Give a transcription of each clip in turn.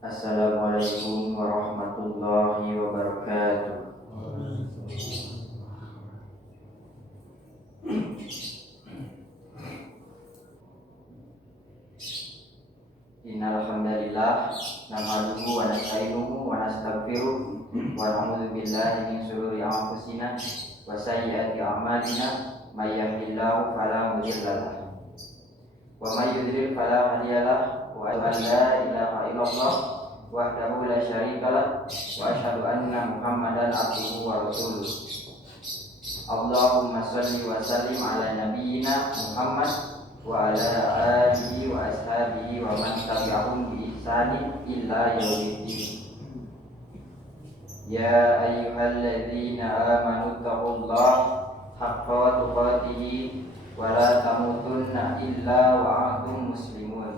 Assalamualaikum warahmatullahi wabarakatuh. Innal hamdalillah nahmaduhu wa nasta'inuhu wa nastaghfiruh wa na'udzu billahi min shururi anfusina wa sayyiati a'malina may yahdihillahu fala mudilla lahu wa may yudlil fala hadiya lahu wa asyhadu an la ilaha illallah wahdahu la syarika lahu wa asyhadu anna Muhammadan abduhu wa rasuluh. Allahumma shalli wa sallim ala nabiyyina Muhammad wa ala alihi wa ashabihi wa man tabi'ahum bi ihsanin illa yaumiddin. Ya ayyuhalladzina amanu taqullaha haqqa tuqatih wa la tamutunna illa wa antum muslimun.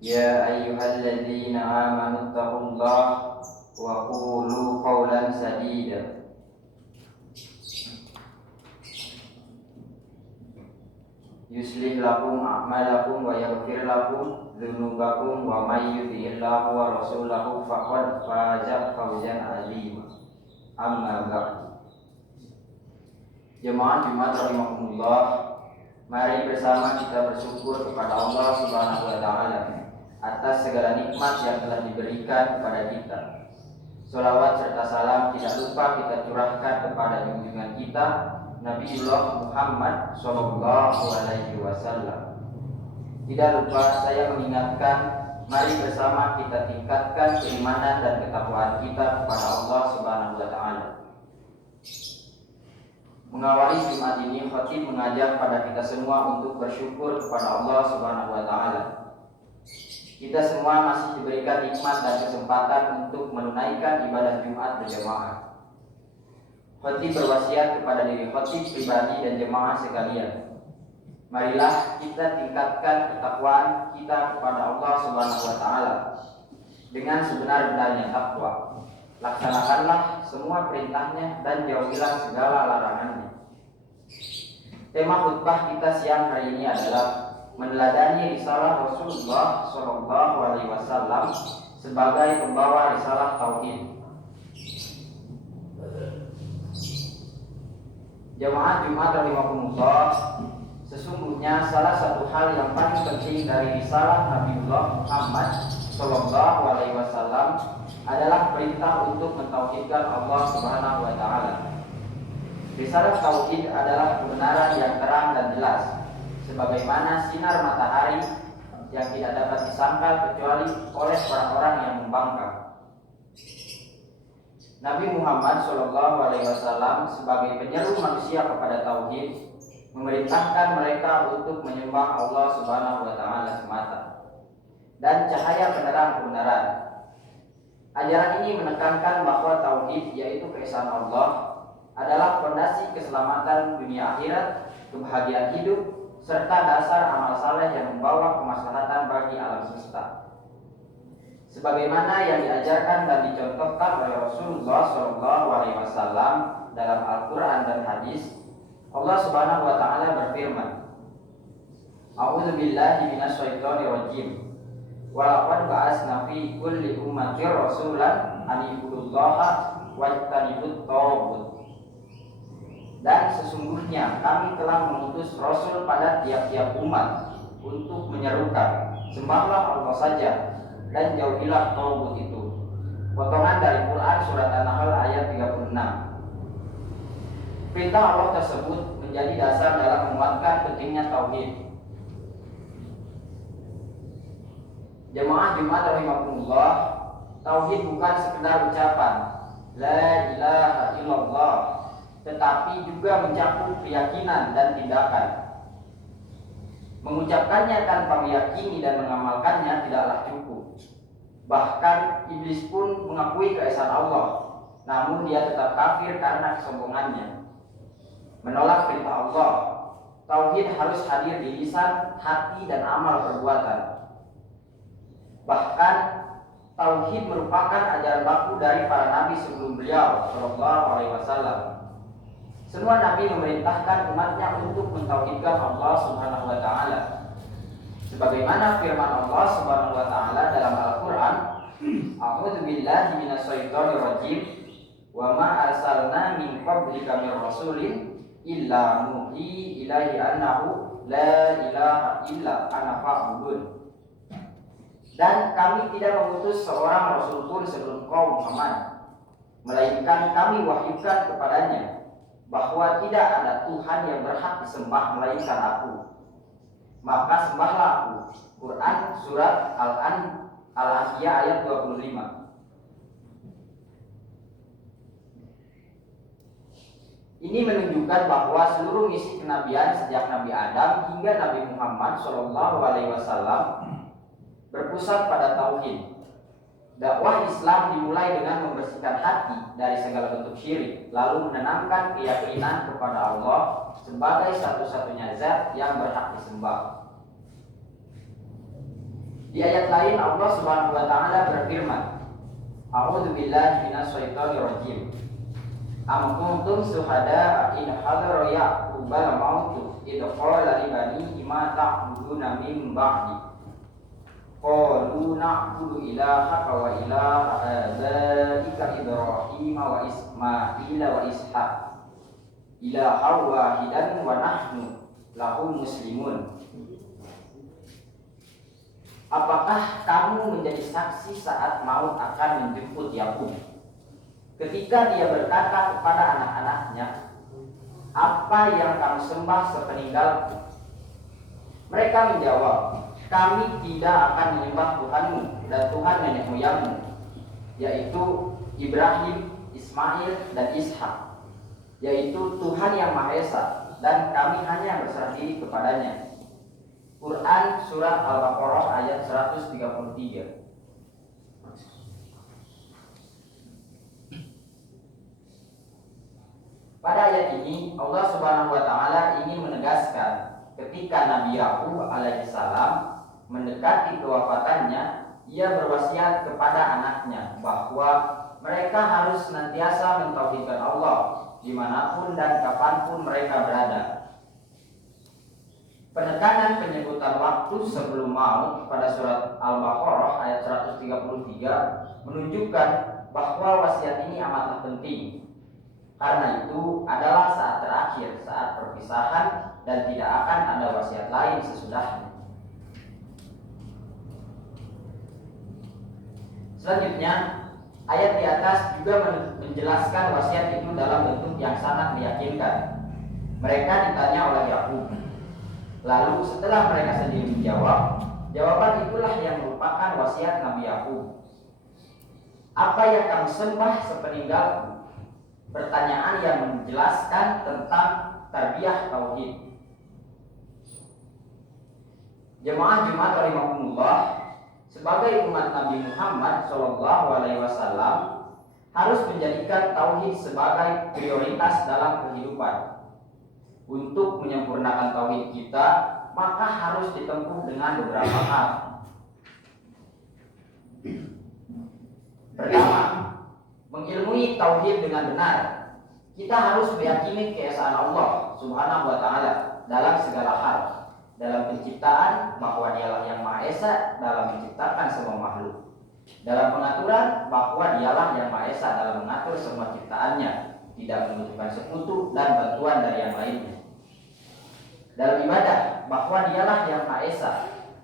Ya ayyuhalladzina amanu taqullaha wa qulu qawlan sadida yuslih lakum a'malakum wa yaghfir lakum dzunubakum wa may yuti'illahu wa rasulahu faqad faza fawzan 'azima. Amma ba'd. Jemaah Jumat rahimakumullah, mari bersama kita bersyukur kepada Allah Subhanahu wa taala atas segala nikmat yang telah diberikan kepada kita. Sholawat serta salam tidak lupa kita curahkan kepada junjungan kita Nabiullah Muhammad Sallallahu Alaihi Wasallam. Tidak lupa saya mengingatkan, mari bersama kita tingkatkan keimanan dan ketakwaan kita kepada Allah Subhanahu Wa Taala. Mengawali Jumat ini, khatib mengajak pada kita semua untuk bersyukur kepada Allah Subhanahu Wa Taala. Kita semua masih diberikan nikmat dan kesempatan untuk menunaikan ibadah Jumat berjamaah. Khatib berwasiat kepada diri khatib pribadi dan jemaah sekalian. Marilah kita tingkatkan ketakwaan kita kepada Allah Subhanahu wa taala dengan sebenar-benarnya takwa. Laksanakanlah semua perintahnya dan jauhilah segala larangannya. Tema khutbah kita siang hari ini adalah meneladani risalah Rasulullah Shallallahu Alaihi Wasallam sebagai pembawa risalah tauhid. Jamaah Jumat rahimakumullah, sesungguhnya salah satu hal yang paling penting dari risalah Nabiullah Muhammad Sallallahu Alaihi Wasallam adalah perintah untuk mentauhidkan Allah Subhanahu Wa Taala. Risalah tauhid adalah kebenaran yang terang dan jelas, sebagaimana sinar matahari yang tidak dapat disangkal kecuali oleh orang-orang yang membangkang. Nabi Muhammad SAW sebagai penyeru manusia kepada tauhid memerintahkan mereka untuk menyembah Allah Subhanahu wa taala semata dan cahaya penerang kebenaran. Ajaran ini menekankan bahwa tauhid, yaitu keesaan Allah, adalah fondasi keselamatan dunia akhirat, kebahagiaan hidup, serta dasar amal saleh yang membawa kemaslahatan bagi alam semesta. Sebagaimana yang diajarkan dan dicontohkan oleh Rasulullah SAW dalam Al-Quran dan Hadis, Allah Subhanahu Wa Taala berfirman, A'udzu billahi minasyaitonir rajim. Walaqad ba'atsna fi kulli ummatin rasulan an ibudullaha wajtanibut taghut. Dan sesungguhnya kami telah mengutus Rasul pada tiap-tiap umat untuk menyerukan, sembahlah Allah saja dan jauhilah taghut itu. Potongan dari Quran surat An-Nahl ayat 36. Perintah Allah tersebut menjadi dasar dalam menguatkan pentingnya tauhid. Jemaah Jumat rahimakumullah, tauhid bukan sekedar ucapan la ilaha illallah, tetapi juga mencakup keyakinan dan tindakan. Mengucapkannya tanpa meyakini dan mengamalkannya tidaklah cukup. Bahkan iblis pun mengakui keesaan Allah, namun dia tetap kafir karena kesombongannya. Menolak perintah Allah, tauhid harus hadir di lisan, hati, dan amal perbuatan. Bahkan tauhid merupakan ajaran baku dari para nabi sebelum beliau Sallallahu Alaihi Wasallam. Semua nabi memerintahkan umatnya untuk mentauhidkan Allah Subhanahu wa taala. Sebagaimana firman Allah Subhanahu wa taala dalam Al-Qur'an, A'udzu billahi minasyaitonir rajim. Wa ma arsalna min qablika mir rasulin illa nuhi ilaihi annahu la ilaha illa ana fa'budun. Dan kami tidak mengutus seorang rasul pun sebelum kau Muhammad, melainkan kami wahyukan kepadanya bahwa tidak ada Tuhan yang berhak disembah melainkan aku, maka sembahlah aku. Quran surat Al-Anbiya ayat 25. Ini menunjukkan bahwa seluruh misi kenabian sejak Nabi Adam hingga Nabi Muhammad SAW berpusat pada tauhid. Dakwah Islam dimulai dengan membersihkan hati dari segala bentuk syirik, lalu menanamkan keyakinan kepada Allah sebagai satu-satunya zat yang berhak disembah. Di ayat lain Allah Subhanahu wa taala berfirman, A'udzu billahi minasyaitonir rajim. Am kuntum syuhada id hadara ya'qubal mautu id qala li banihi ma ta'buduna min ba'di qalu na'budu ilahaka wa ilaha abaika Ibrahim wa Ismail wa Ishaq ilaha wahidan wa nahnu lahu muslimun. Apakah kamu menjadi saksi saat maut akan menjemput Yakub, ketika dia berkata kepada anak-anaknya, apa yang kamu sembah sepeninggalku? Mereka menjawab, kami tidak akan menyembah Tuhanmu dan Tuhan nenek moyangmu, yaitu Ibrahim, Ismail, dan Ishak, yaitu Tuhan yang Maha Esa, dan kami hanya berserah diri kepadanya. Quran surat Al-Baqarah ayat 133. Pada ayat ini Allah Subhanahu wa taala ingin menegaskan ketika Nabi Yakub alaihissalam mendekati kewafatannya, ia berwasiat kepada anaknya bahwa mereka harus senantiasa mentauhidkan Allah dimanapun dan kapanpun mereka berada. Penekanan penyebutan waktu sebelum maut pada surat Al-Baqarah ayat 133 menunjukkan bahwa wasiat ini amatlah penting. Karena itu adalah saat terakhir, saat perpisahan, dan tidak akan ada wasiat lain sesudahnya. Selanjutnya, ayat di atas juga menjelaskan wasiat itu dalam bentuk yang sangat meyakinkan. Mereka ditanya oleh Yakub. Lalu setelah mereka sendiri menjawab, jawaban itulah yang merupakan wasiat Nabi Yakub. Apa yang kamu sembah sepeninggalku? Pertanyaan yang menjelaskan tentang tarbiyah tauhid. Jemaah Jumat rahimakumullah, sebagai umat Nabi Muhammad SAW harus menjadikan tauhid sebagai prioritas dalam kehidupan. Untuk menyempurnakan tauhid kita, maka harus ditempuh dengan beberapa hal. Pertama, mengilmui tauhid dengan benar. Kita harus meyakini keesaan Allah Subhanahu wa taala dalam segala hal. Dalam penciptaan, bahwa Dialah yang Maha Esa dalam menciptakan semua makhluk. Dalam pengaturan, bahwa Dialah yang Maha Esa dalam mengatur semua ciptaannya, tidak membutuhkan sekutu dan bantuan dari yang lainnya. Dalam ibadah, bahwa Dialah yang Maha Esa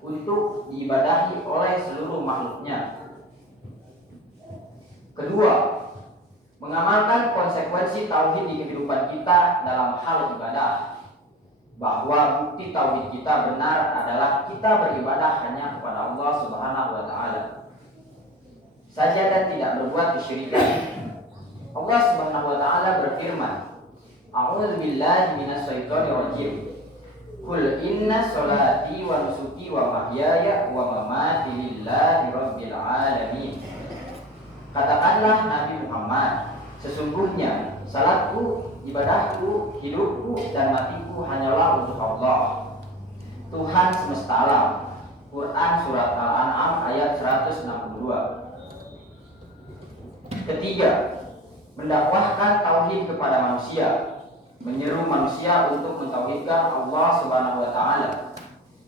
untuk diibadahi oleh seluruh makhluknya. Kedua, mengamalkan konsekuensi tauhid di kehidupan kita dalam hal ibadah, bahwa bukti tauhid kita benar adalah kita beribadah hanya kepada Allah Subhanahu wa taala saja dan tidak berbuat kesyirikan. Allah Subhanahu wa taala berfirman, A'udzu billahi minasyaitonir rajim. Qul inna sholati wa nusuki wa mahyaya wa mamati lillahi rabbil alamin. Katakanlah Nabi Muhammad, sesungguhnya salatku, ibadahku, hidupku, dan matiku hanyalah untuk Allah, Tuhan semesta alam. Quran surat Al-An'am ayat 162. Ketiga, mendakwahkan tauhid kepada manusia, menyeru manusia untuk mentauhidkan Allah Subhanahu wa taala.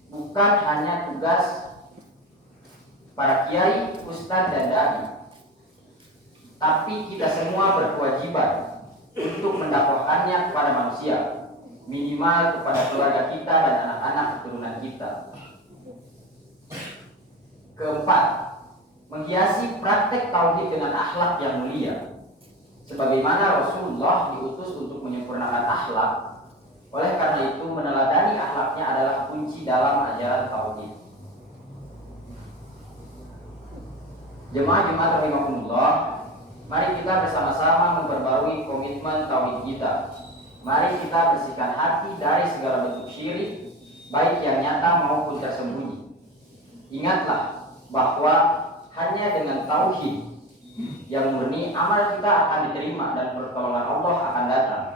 bukan hanya tugas para kiai, ustadz dan dai, tapi kita semua berkewajiban untuk mendakwahkannya kepada manusia, minimal kepada keluarga kita dan anak-anak keturunan kita. Keempat, menghiasi praktek tauhid dengan akhlak yang mulia. Sebagaimana Rasulullah diutus untuk menyempurnakan akhlak, oleh karena itu meneladani akhlaknya adalah kunci dalam ajaran tauhid. Jemaah-jemaah rahimakumullah, mari kita bersama-sama memperbarui komitmen tauhid kita. Mari kita bersihkan hati dari segala bentuk syirik, baik yang nyata maupun tersembunyi. Ingatlah bahwa hanya dengan tauhid yang murni amal kita akan diterima dan pertolongan Allah akan datang.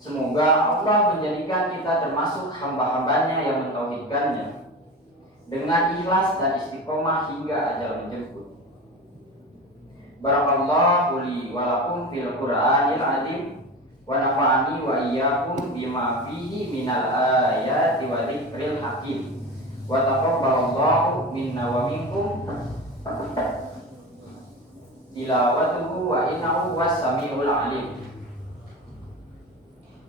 Semoga Allah menjadikan kita termasuk hamba-hambanya yang mentauhidkannya dengan ikhlas dan istiqomah hingga ajal menjemput. Barakallahu li wa lakum fil Qur'anil azim wa nafa'ani wa iyyakum bima fihi minal ayati wa dzikril hakim. Wa taqabbalallahu minna wa minkum tilawatuhu wa innahu was-sami'ul 'alim.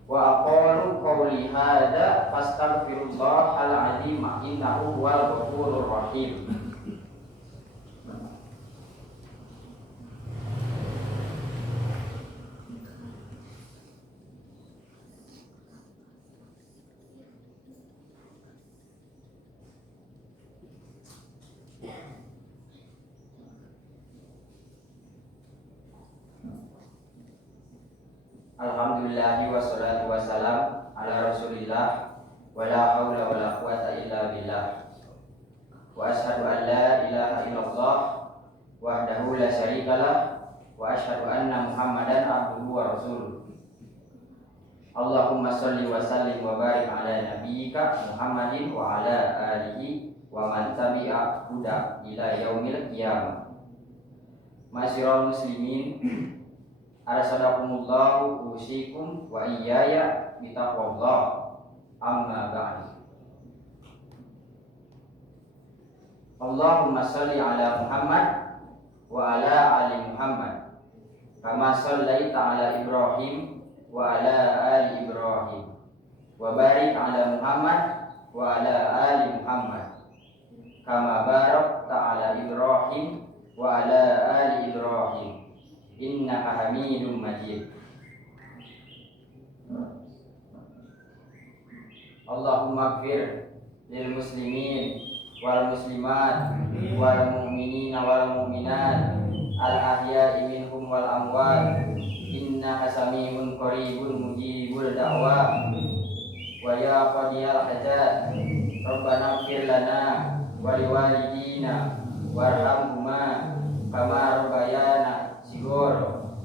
Wa aqulu qawli hadza fastaghfirullahal 'azim innahu huwal ghafurur rahim. Alhamdulillahi wassalatu wassalam ala rasulillah wa la hawla wa la quwata illa billah. Wa ashhadu an la ilaha illallah wahdahu la syarikalah wa ashhadu anna Muhammadan abduhu wa rasuluh. Allahumma shalli wa sallim wa barik ala nabiyyika Muhammadin wa ala alihi wa man tabi'a huda ila yaumil qiyamah. Ma'asyiral muslimin, Arasadakumullahu usikum wa iyaya bitaqwallah, amma ba'd. Allahumma shalli ala Muhammad wa ala ali Muhammad kama shallaita ala Ibrahim wa ala ali Ibrahim wa barik ala Muhammad wa ala ali Muhammad kama barakta ala Ibrahim wa ala ali Ibrahim innaka hamidum majid. Allahumma ighfir lil muslimin wal muslimat wal mu'minina wal mu'minat al ahya'i minhum wal amwat innaka sami'un qaribun mujibul da'wah wa ya qadiyal hajat rabbana ighfir lana wa liwalidina warhamhuma kama rabbayana sigoro.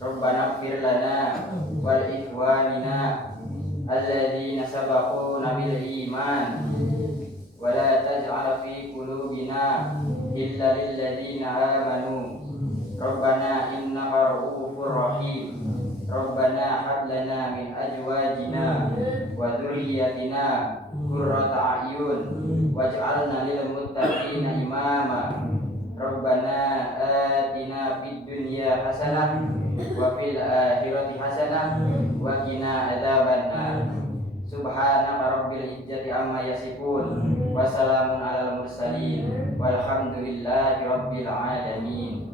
Rabbana ighfir lana wal ikhwanina alladzina sabaquna bil iman wa la taj'al fi qulubina illa lil ladzina amanu. Rabbana innaka ra'ufur rahim. Rabbana hab lana min azwajina wa dhurriyyatina qurrata a'yun waj'alna lil muttaqina imama. Rabbana atina fid dunya hasanah wa fil akhirati hasanah wa qina adzabannar. Subhana rabbil izzati amma yasifun wa salamun alal mursalin walhamdulillahi rabbil alamin.